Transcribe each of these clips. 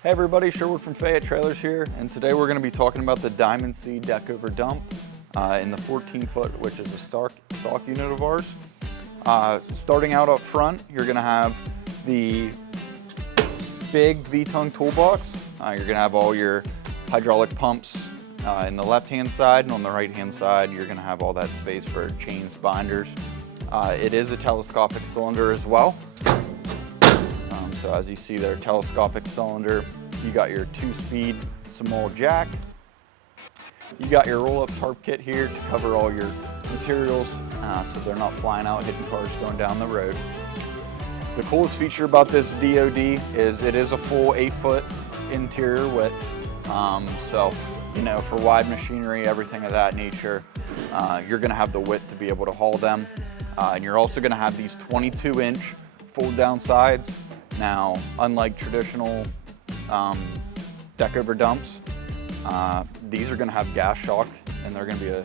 Hey everybody, Sherwood from Fayette Trailers here, and today we're going to be talking about the Diamond C deck over dump in the 14-foot, which is a stock unit of ours. Starting out up front, you're going to have the big V-tongue toolbox. You're going to have all your hydraulic pumps in the left-hand side, and on the right-hand side, you're going to have all that space for chains, binders. It is a telescopic cylinder as well. So as you see there, telescopic cylinder, you got your 2-speed small jack. You got your roll-up tarp kit here to cover all your materials so they're not flying out, hitting cars going down the road. The coolest feature about this DOD is it is a full 8-foot interior width. So, you know, for wide machinery, everything of that nature, you're gonna have the width to be able to haul them. And you're also gonna have these 22-inch fold-down sides. Now, unlike traditional deck over dumps, these are going to have gas shock, and they're going to be a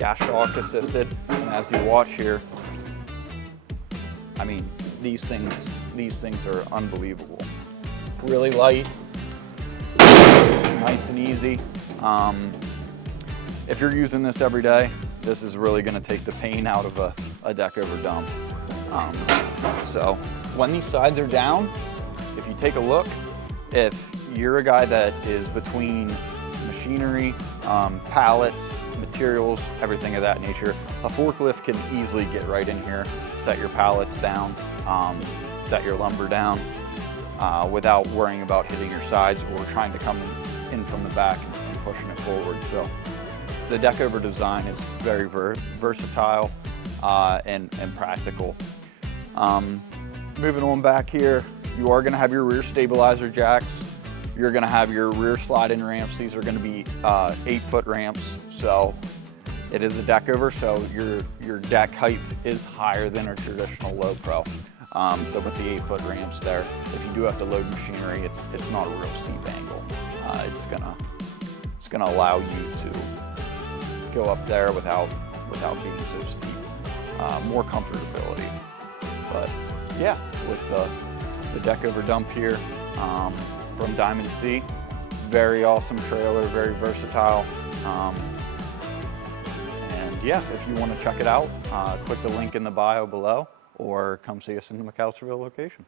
gas shock assisted. And as you watch here, I mean, these things are unbelievable. Really light, nice and easy. If you're using this every day, this is really going to take the pain out of a deck over dump. So when these sides are down, if you take a look, if you're a guy that is between machinery, pallets, materials, everything of that nature, a forklift can easily get right in here, set your pallets down, set your lumber down without worrying about hitting your sides or trying to come in from the back and pushing it forward. So the deck over design is very versatile and practical. Moving on back here, you are going to have your rear stabilizer jacks. You're going to have your rear slide-in ramps. These are going to be 8-foot ramps. So it is a deck over, so your deck height is higher than a traditional low pro. So with the 8-foot ramps there, if you do have to load machinery, it's not a real steep angle. It's gonna allow you to go up there without being so steep. More comfortability. But yeah, with the deck over dump here from Diamond C, very awesome trailer, very versatile. And yeah, if you want to check it out, click the link in the bio below or come see us in the McAllisterville location.